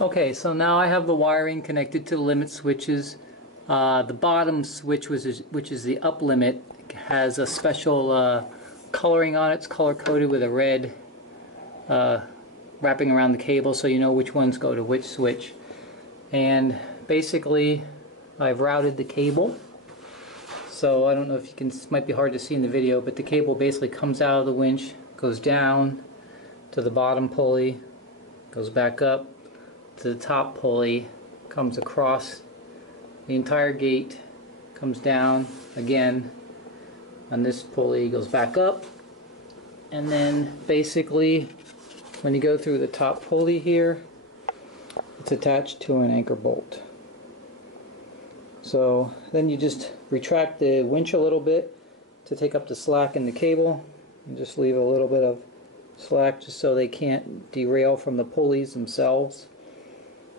Okay, so now I have the wiring connected to the limit switches. The bottom switch, which is the up limit, has a special coloring on it. It's color coded with a red wrapping around the cable, so you know which ones go to which switch. And basically, I've routed the cable. So I don't know if you can, it might be hard to see in the video, but the cable basically comes out of the winch, goes down to the bottom pulley, goes back up to the top pulley, comes across the entire gate, comes down again on this pulley, goes back up, and then basically when you go through the top pulley here, it's attached to an anchor bolt. So then you just retract the winch a little bit to take up the slack in the cable, and just leave a little bit of slack just so they can't derail from the pulleys themselves.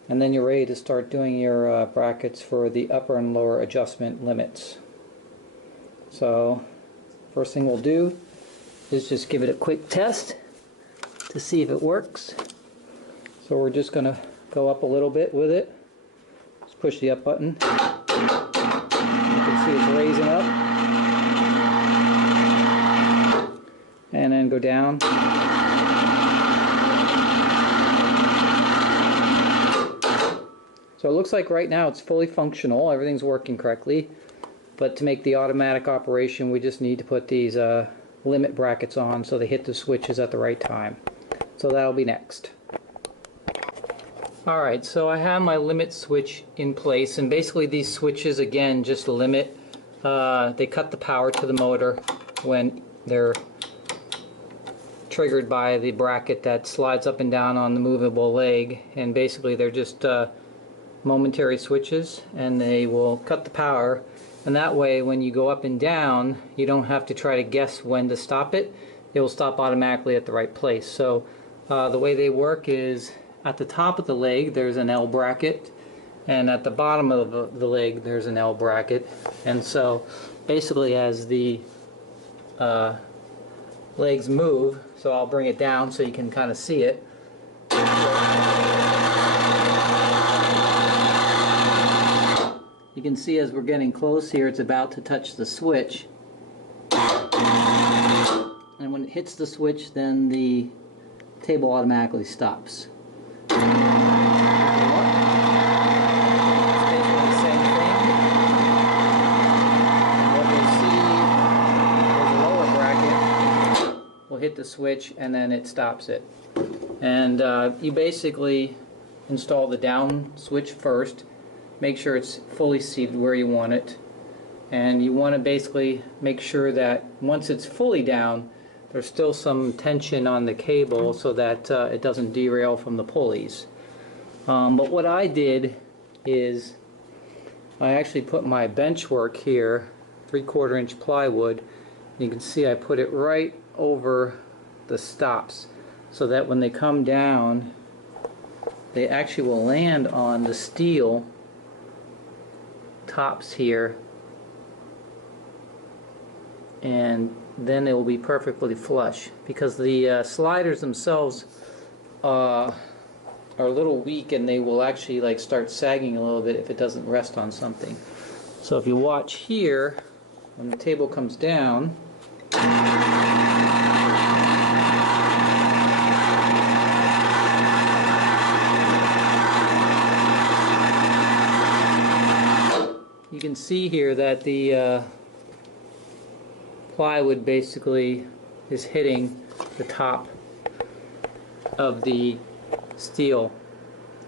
And then you're ready to start doing your brackets for the upper and lower adjustment limits. So first thing we'll do is just give it a quick test to see if it works. So we're just going to go up a little bit with it. Just push the up button. You can see it's raising up. And then go down. So it looks like right now it's fully functional, everything's working correctly, but to make the automatic operation we just need to put these limit brackets on so they hit the switches at the right time. So that'll be next. Alright, so I have my limit switch in place, and basically these switches again just limit, they cut the power to the motor when they're triggered by the bracket that slides up and down on the movable leg, and basically they're just momentary switches, and they will cut the power, and that way when you go up and down you don't have to try to guess when to stop it. It will stop automatically at the right place. So the way they work is at the top of the leg there's an L bracket, and at the bottom of the leg there's an L bracket, and so basically as the legs move, so I'll bring it down so you can kind of see it. You can see as we're getting close here, it's about to touch the switch. And when it hits the switch, then the table automatically stops. It's basically the same thing. And what we'll see is the lower bracket will hit the switch and then it stops it. And you basically install the down switch first. Make sure it's fully seated where you want it, and you want to basically make sure that once it's fully down there's still some tension on the cable so that it doesn't derail from the pulleys. But what I did is I actually put my bench work here, 3/4 inch plywood. You can see I put it right over the stops so that when they come down they actually will land on the steel tops here, and then it will be perfectly flush, because the sliders themselves are a little weak and they will actually like start sagging a little bit if it doesn't rest on something. So if you watch here, when the table comes down, you can see here that the plywood basically is hitting the top of the steel,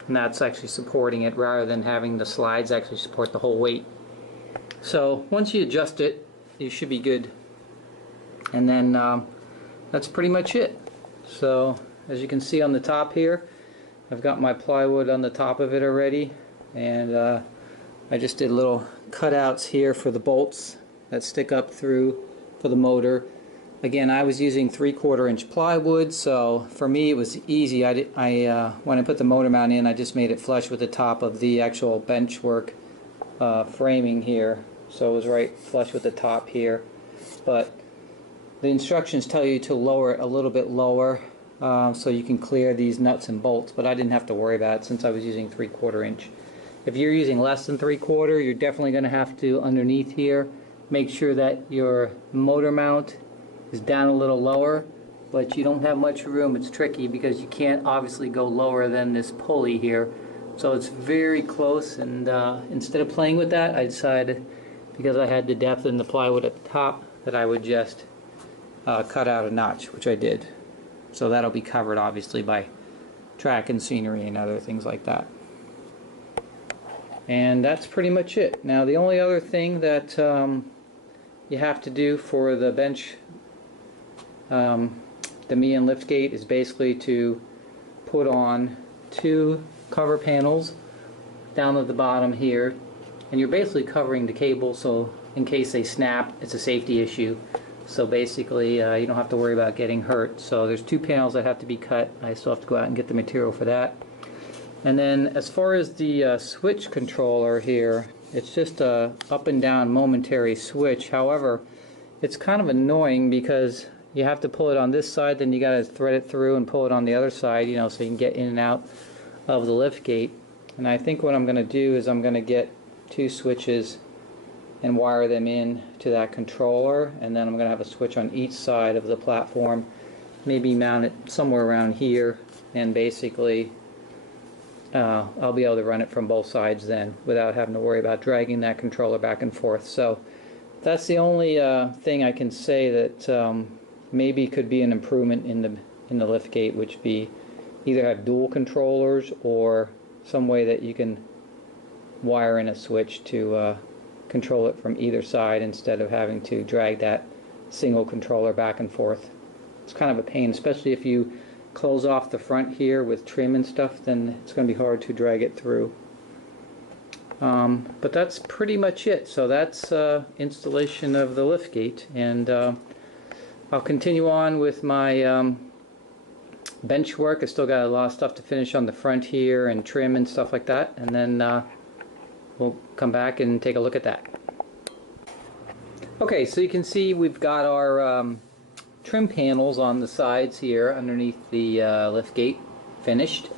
and that's actually supporting it rather than having the slides actually support the whole weight. So once you adjust it, you should be good, and then that's pretty much it. So as you can see on the top here, I've got my plywood on the top of it already, and I just did little cutouts here for the bolts that stick up through for the motor. Again, I was using 3/4 inch plywood, so for me it was easy. When I put the motor mount in, I just made it flush with the top of the actual bench work framing here, so it was right flush with the top here. But the instructions tell you to lower it a little bit lower so you can clear these nuts and bolts, but I didn't have to worry about it since I was using 3/4 inch. If you're using less than 3/4, you're definitely going to have to, underneath here, make sure that your motor mount is down a little lower, but you don't have much room. It's tricky because you can't obviously go lower than this pulley here. So it's very close, and instead of playing with that, I decided, because I had the depth in the plywood at the top, that I would just cut out a notch, which I did. So that'll be covered obviously by track and scenery and other things like that. And that's pretty much it. Now the only other thing that you have to do for the bench, the Meehan liftgate, is basically to put on 2 cover panels down at the bottom here, and you're basically covering the cable, so in case they snap, it's a safety issue. So basically you don't have to worry about getting hurt. So there's 2 panels that have to be cut. I still have to go out and get the material for that. And then as far as the switch controller here, it's just a up and down momentary switch. However, it's kind of annoying because you have to pull it on this side, then you got to thread it through and pull it on the other side, so you can get in and out of the lift gate. And I think what I'm going to do is I'm going to get 2 switches and wire them in to that controller, and then I'm going to have a switch on each side of the platform, maybe mount it somewhere around here, and basically I'll be able to run it from both sides then without having to worry about dragging that controller back and forth. So that's the only thing I can say that maybe could be an improvement in the lift gate, which be either have dual controllers or some way that you can wire in a switch to control it from either side instead of having to drag that single controller back and forth. It's kind of a pain, especially if you close off the front here with trim and stuff, then it's going to be hard to drag it through. But that's pretty much it. So that's installation of the liftgate, and I'll continue on with my bench work. I still got a lot of stuff to finish on the front here and trim and stuff like that, and then we'll come back and take a look at that. Okay, so you can see we've got our trim panels on the sides here underneath the liftgate finished.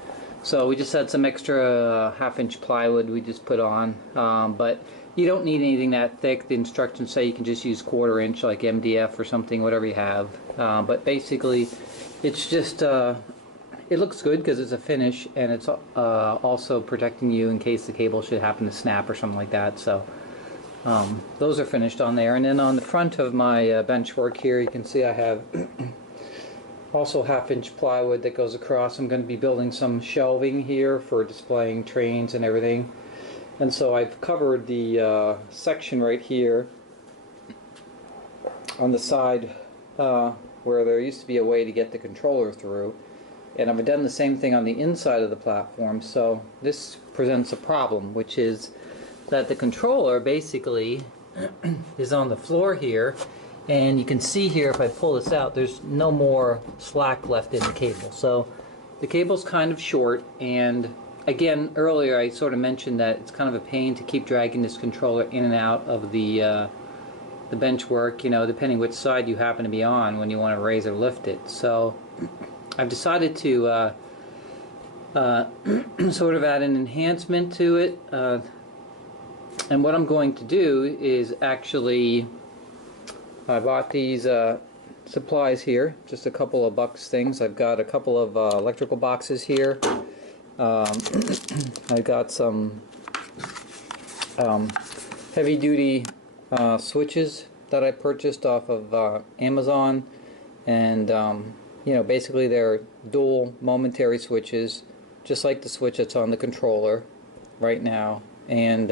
So we just had some extra 1/2 inch plywood we just put on, but you don't need anything that thick. The instructions say you can just use 1/4 inch, like MDF or something, whatever you have. But basically it's just it looks good because it's a finish, and it's also protecting you in case the cable should happen to snap or something like that. So those are finished on there. And then on the front of my bench work here, you can see I have also 1/2 inch plywood that goes across. I'm going to be building some shelving here for displaying trains and everything. And so I've covered the section right here on the side where there used to be a way to get the controller through. And I've done the same thing on the inside of the platform. So this presents a problem, which is that the controller basically is on the floor here, and you can see here if I pull this out, there's no more slack left in the cable. So the cable's kind of short, and again earlier I sort of mentioned that it's kind of a pain to keep dragging this controller in and out of the bench work, depending which side you happen to be on when you want to raise or lift it. So I've decided to sort of add an enhancement to it. And what I'm going to do is actually, I bought these supplies here, just a couple of bucks things. I've got a couple of electrical boxes here. I've got some heavy-duty switches that I purchased off of Amazon, and basically they're dual momentary switches, just like the switch that's on the controller right now. And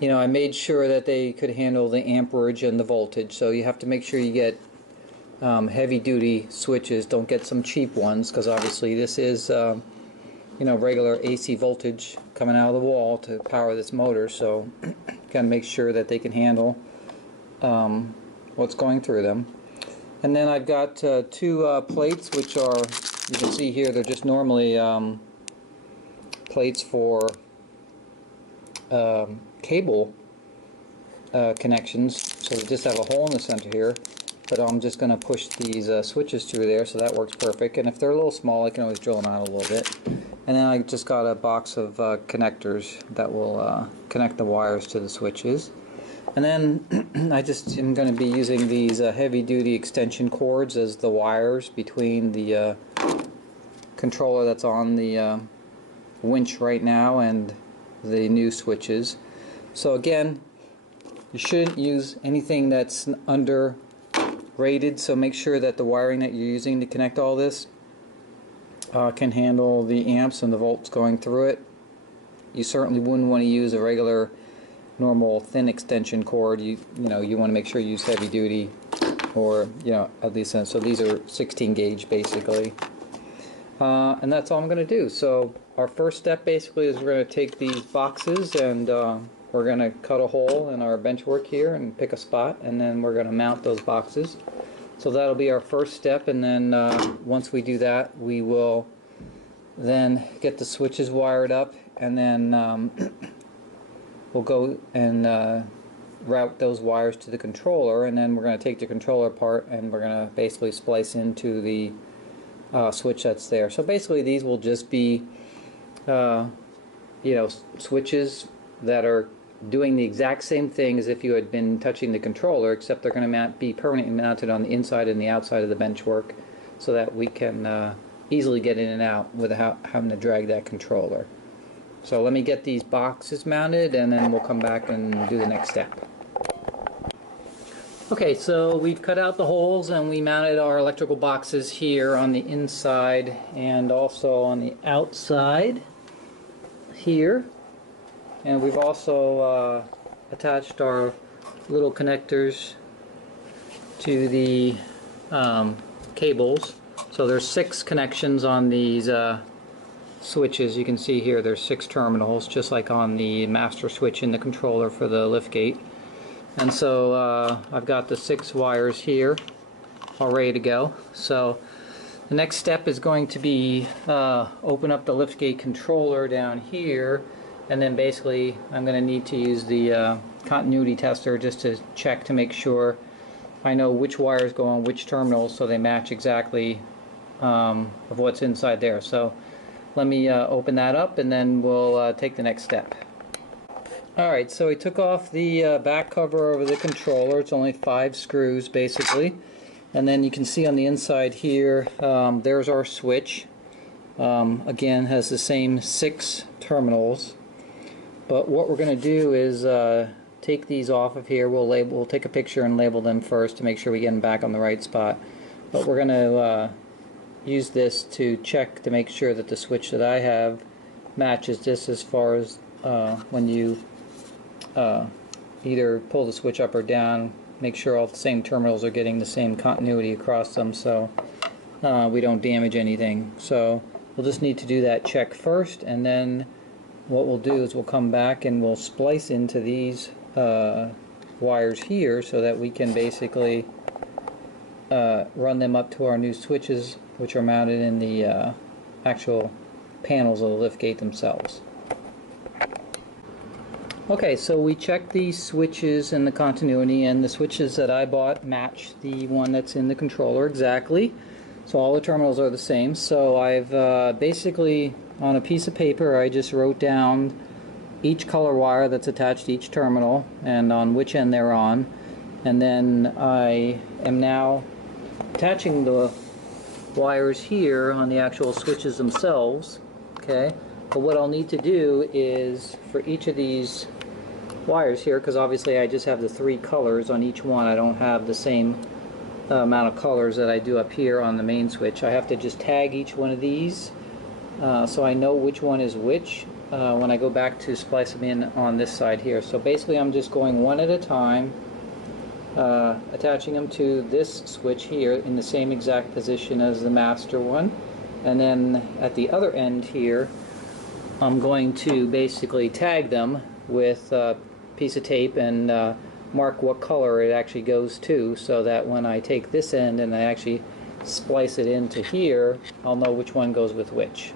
I made sure that they could handle the amperage and the voltage, so you have to make sure you get heavy-duty switches. Don't get some cheap ones, because obviously this is regular AC voltage coming out of the wall to power this motor, so you got to make sure that they can handle what's going through them. And then I've got 2 plates, which are, you can see here, they're just normally plates for cable connections, so we just have a hole in the center here, but I'm just going to push these switches through there, so that works perfect. And if they're a little small, I can always drill them out a little bit. And then I just got a box of connectors that will connect the wires to the switches. And then I just am going to be using these heavy-duty extension cords as the wires between the controller that's on the winch right now and the new switches. So again, you shouldn't use anything that's under rated, so make sure that the wiring that you're using to connect all this can handle the amps and the volts going through it. You certainly wouldn't want to use a regular normal thin extension cord. You want to make sure you use heavy duty, or at least so these are 16 gauge basically. And that's all I'm going to do. So our first step basically is we're going to take these boxes and we're going to cut a hole in our benchwork here and pick a spot, and then we're going to mount those boxes. So that'll be our first step, and then once we do that, we will then get the switches wired up, and then we'll go and route those wires to the controller, and then we're going to take the controller apart and we're going to basically splice into the switch that's there. So basically these will just be switches that are doing the exact same thing as if you had been touching the controller, except they're going to be permanently mounted on the inside and the outside of the benchwork, so that we can easily get in and out without having to drag that controller. So let me get these boxes mounted, and then we'll come back and do the next step. Okay, so we've cut out the holes and we mounted our electrical boxes here on the inside and also on the outside here. And we've also attached our little connectors to the cables. So there's 6 connections on these switches. You can see here there's 6 terminals, just like on the master switch in the controller for the liftgate. And so I've got the 6 wires here all ready to go. So the next step is going to be open up the liftgate controller down here, and then basically I'm going to need to use the continuity tester just to check to make sure I know which wires go on which terminals, so they match exactly of what's inside there. So let me open that up, and then we'll take the next step. Alright, so we took off the back cover over the controller. It's only 5 screws basically. And then you can see on the inside here, there's our switch. Again, has the same 6 terminals. But what we're going to do is take these off of here. We'll take a picture and label them first to make sure we get them back on the right spot. But we're going to use this to check to make sure that the switch that I have matches this, as far as when you either pull the switch up or down, make sure all the same terminals are getting the same continuity across them, so we don't damage anything. So we'll just need to do that check first, and then what we'll do is we'll come back and we'll splice into these wires here so that we can basically run them up to our new switches, which are mounted in the actual panels of the liftgate themselves. Okay, so we checked these switches and the continuity, and the switches that I bought match the one that's in the controller exactly. So all the terminals are the same. So I've basically, on a piece of paper, I just wrote down each color wire that's attached to each terminal and on which end they're on. And then I am now attaching the wires here on the actual switches themselves. Okay, but what I'll need to do is for each of these wires here, because obviously I just have the 3 colors on each one, I don't have the same amount of colors that I do up here on the main switch. I have to just tag each one of these so I know which one is which when I go back to splice them in on this side here. So basically I'm just going one at a time, attaching them to this switch here in the same exact position as the master one, and then at the other end here I'm going to basically tag them with a piece of tape and mark what color it actually goes to, so that when I take this end and I actually splice it into here, I'll know which one goes with which.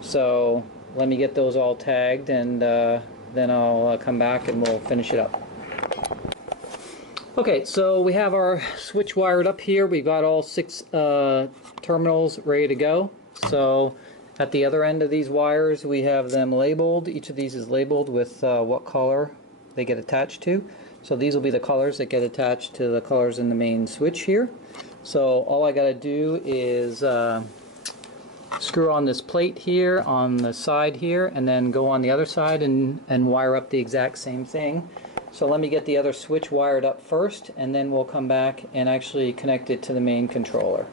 So let me get those all tagged, and then I'll come back and we'll finish it up. Okay, so we have our switch wired up here. We've got all 6 terminals ready to go. So at the other end of these wires we have them labeled. Each of these is labeled with what color they get attached to. So these will be the colors that get attached to the colors in the main switch here. So all I got to do is screw on this plate here on the side here, and then go on the other side and wire up the exact same thing. So let me get the other switch wired up first, and then we'll come back and actually connect it to the main controller.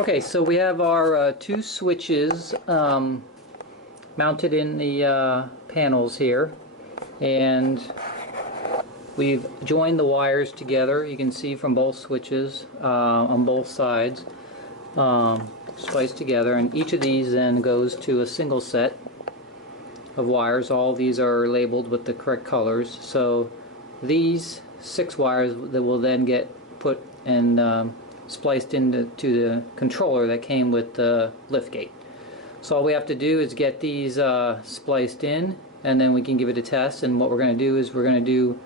Okay, so we have our 2 switches mounted in the panels here, and we've joined the wires together. You can see from both switches on both sides spliced together, and each of these then goes to a single set of wires. All these are labeled with the correct colors. So these 6 wires that will then get put and spliced into the controller that came with the liftgate. So all we have to do is get these spliced in, and then we can give it a test. And what we're going to do is we're going to do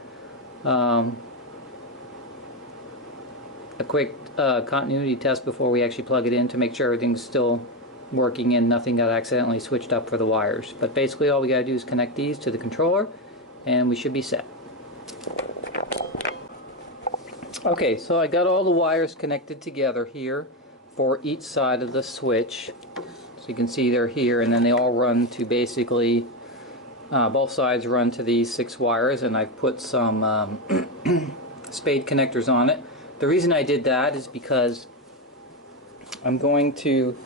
a quick continuity test before we actually plug it in to make sure everything's still working and nothing got accidentally switched up for the wires. But basically all we got to do is connect these to the controller and we should be set. Okay, so I got all the wires connected together here for each side of the switch. So you can see they're here, and then they all run to basically both sides run to these 6 wires, and I've put some spade connectors on it. The reason I did that is because I'm going to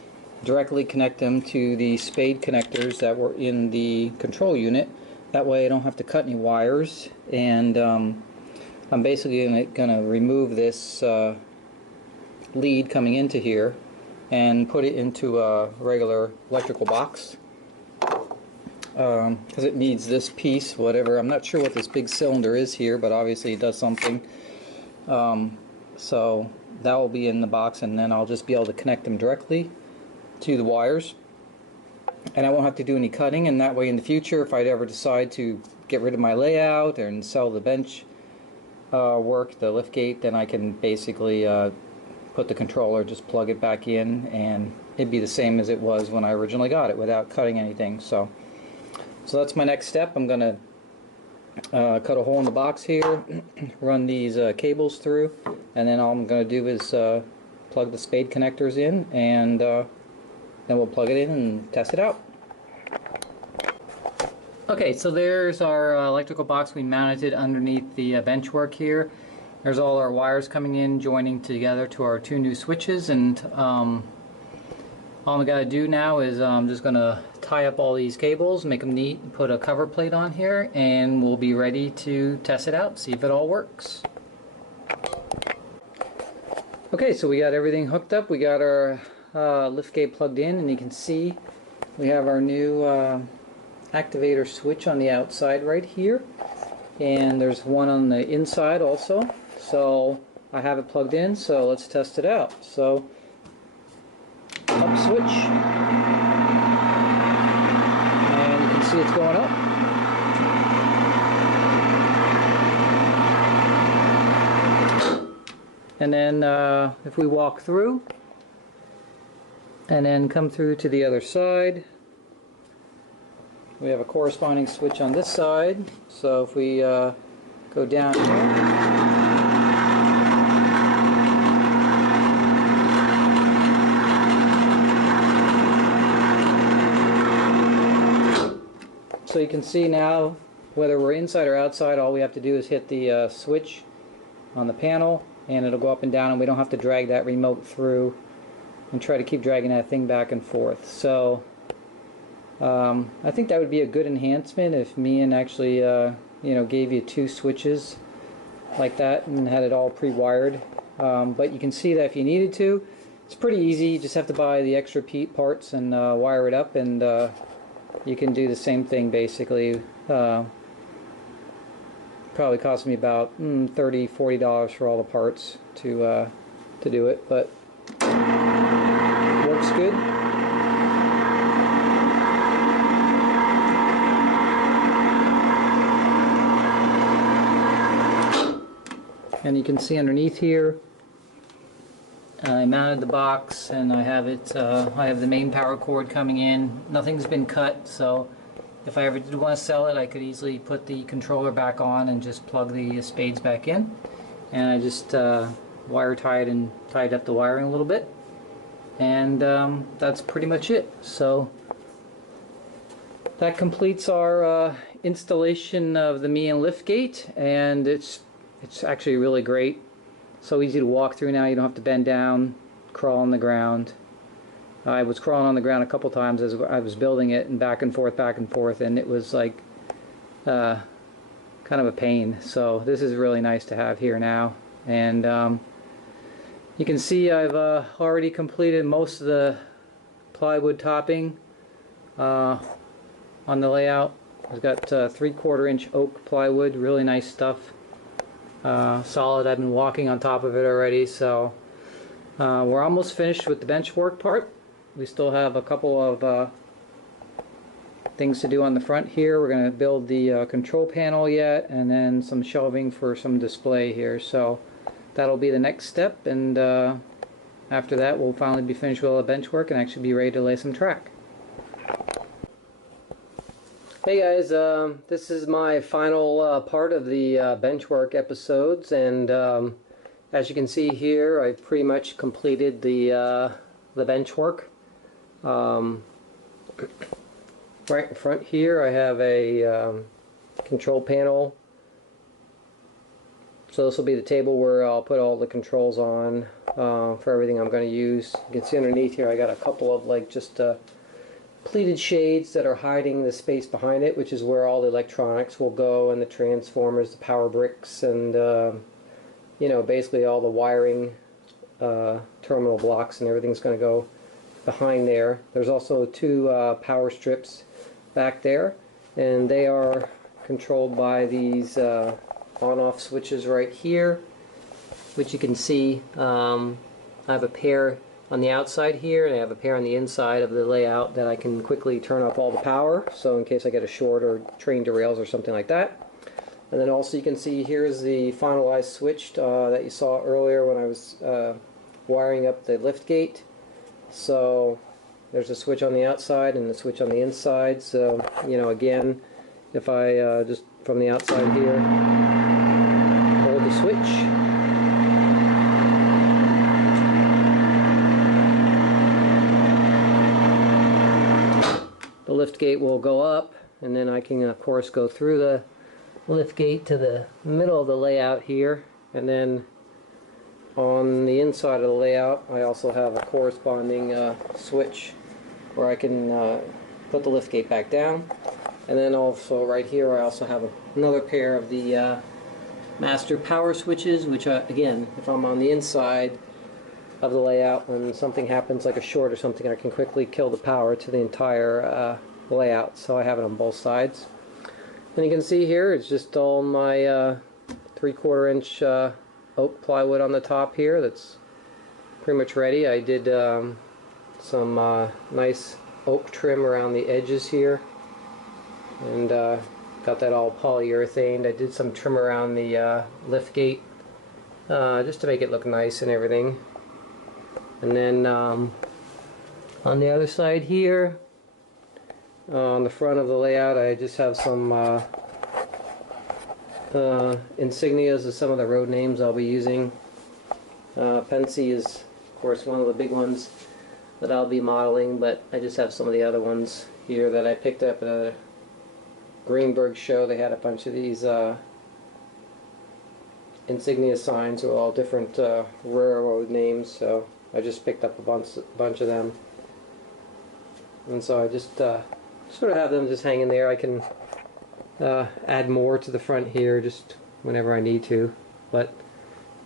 directly connect them to the spade connectors that were in the control unit. That way I don't have to cut any wires, and I'm basically going to remove this lead coming into here and put it into a regular electrical box because it needs this piece, whatever. I'm not sure what this big cylinder is here, but obviously it does something. So that will be in the box, and then I'll just be able to connect them directly to the wires, and I won't have to do any cutting. And that way in the future, if I'd ever decide to get rid of my layout and sell the bench work, the liftgate, then I can basically put the controller, just plug it back in, and it'd be the same as it was when I originally got it without cutting anything. So that's my next step. I'm gonna cut a hole in the box here, run these cables through, and then all I'm going to do is plug the spade connectors in, and then we'll plug it in and test it out. Okay, so there's our electrical box. We mounted it underneath the bench work here. There's all our wires coming in, joining together to our 2 new switches, and all I got to do now is I'm just going to tie up all these cables, make them neat, and put a cover plate on here, and we'll be ready to test it out, see if it all works. Okay, so we got everything hooked up. We got our liftgate plugged in, and you can see we have our new activator switch on the outside right here, and there's one on the inside also. So I have it plugged in, so let's test it out. So up switch, and you can see it's going up. And then if we walk through and then come through to the other side, we have a corresponding switch on this side. So if we go down here, so you can see now whether we're inside or outside, all we have to do is hit the switch on the panel, and it'll go up and down, and we don't have to drag that remote through and try to keep dragging that thing back and forth. So I think that would be a good enhancement if Mian actually gave you 2 switches like that and had it all pre-wired. But you can see that if you needed to, it's pretty easy. You just have to buy the extra parts and wire it up, and you can do the same thing basically. Probably cost me about $30–40 for all the parts to do it, but works good. And you can see underneath here, I mounted the box, and I have it. I have the main power cord coming in. Nothing's been cut, so if I ever did want to sell it, I could easily put the controller back on and just plug the spades back in. And I just wire tied and tied up the wiring a little bit, and that's pretty much it. So that completes our installation of the Mian liftgate, and it's actually really great. So easy to walk through now. You don't have to bend down, crawl on the ground. I was crawling on the ground a couple times as I was building it, and back and forth, and it was like kind of a pain. So this is really nice to have here now. And you can see I've already completed most of the plywood topping on the layout. I've got 3/4 inch oak plywood, really nice stuff. Solid. I've been walking on top of it already, so we're almost finished with the bench work part. We still have a couple of things to do on the front here. We're going to build the control panel yet, and then some shelving for some display here. So that'll be the next step, and after that we'll finally be finished with all the bench work and actually be ready to lay some track. Hey guys, this is my final part of the bench work episodes, and as you can see here, I pretty much completed the bench work. Right in front here I have a control panel. So this will be the table where I'll put all the controls on for everything I'm going to use. You can see underneath here I got a couple of like just pleated shades that are hiding the space behind it, which is where all the electronics will go, and the transformers, the power bricks, and you know, basically all the wiring terminal blocks and everything's going to go behind there. There's also two power strips back there, and they are controlled by these on-off switches right here, which you can see. I have a pair on the outside here, and I have a pair on the inside of the layout that I can quickly turn off all the power, so in case I get a short or train derails or something like that. And then also you can see here's the finalized switch that you saw earlier when I was wiring up the lift gate. So there's a switch on the outside and the switch on the inside. So, you know, again, if I just from the outside here hold the switch, the lift gate will go up, and then I can of course go through the lift gate to the middle of the layout here, and then on the inside of the layout I also have a corresponding switch where I can put the lift gate back down. And then also right here I also have another pair of the master power switches, which again, if I'm on the inside of the layout, when something happens like a short or something, I can quickly kill the power to the entire layout. So I have it on both sides. And you can see here it's just all my 3/4 inch oak plywood on the top here. That's pretty much ready. I did some nice oak trim around the edges here, and got that all polyurethaned. I did some trim around the lift gate just to make it look nice and everything. And then on the other side here, on the front of the layout, I just have some insignias of some of the road names I'll be using. Pensy is, of course, one of the big ones that I'll be modeling, but I just have some of the other ones here that I picked up at a Greenberg show. They had a bunch of these insignia signs with all different railroad names, so I just picked up a bunch of them. And so I just sort of have them just hanging there. I can add more to the front here just whenever I need to, but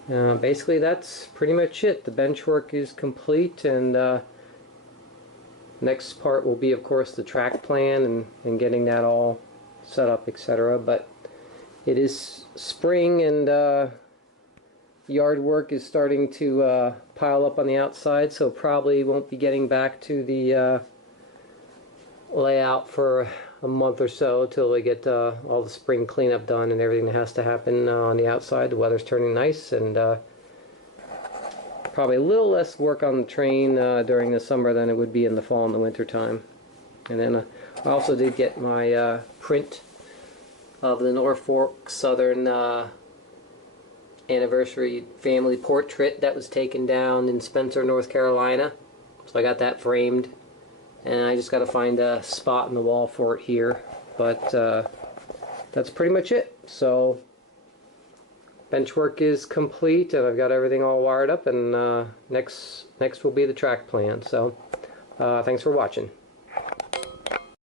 basically that's pretty much it. The bench work is complete, and next part will be, of course, the track plan and getting that all set up, etc. But it is spring, and yard work is starting to pile up on the outside, so probably won't be getting back to the lay out for a month or so till we get all the spring cleanup done and everything that has to happen on the outside. The weather's turning nice, and probably a little less work on the train during the summer than it would be in the fall and the winter time. And then I also did get my print of the Norfolk Southern anniversary family portrait that was taken down in Spencer, North Carolina. So I got that framed, and I just got to find a spot in the wall for it here. But that's pretty much it. So bench work is complete, and I've got everything all wired up, and next will be the track plan. So thanks for watching.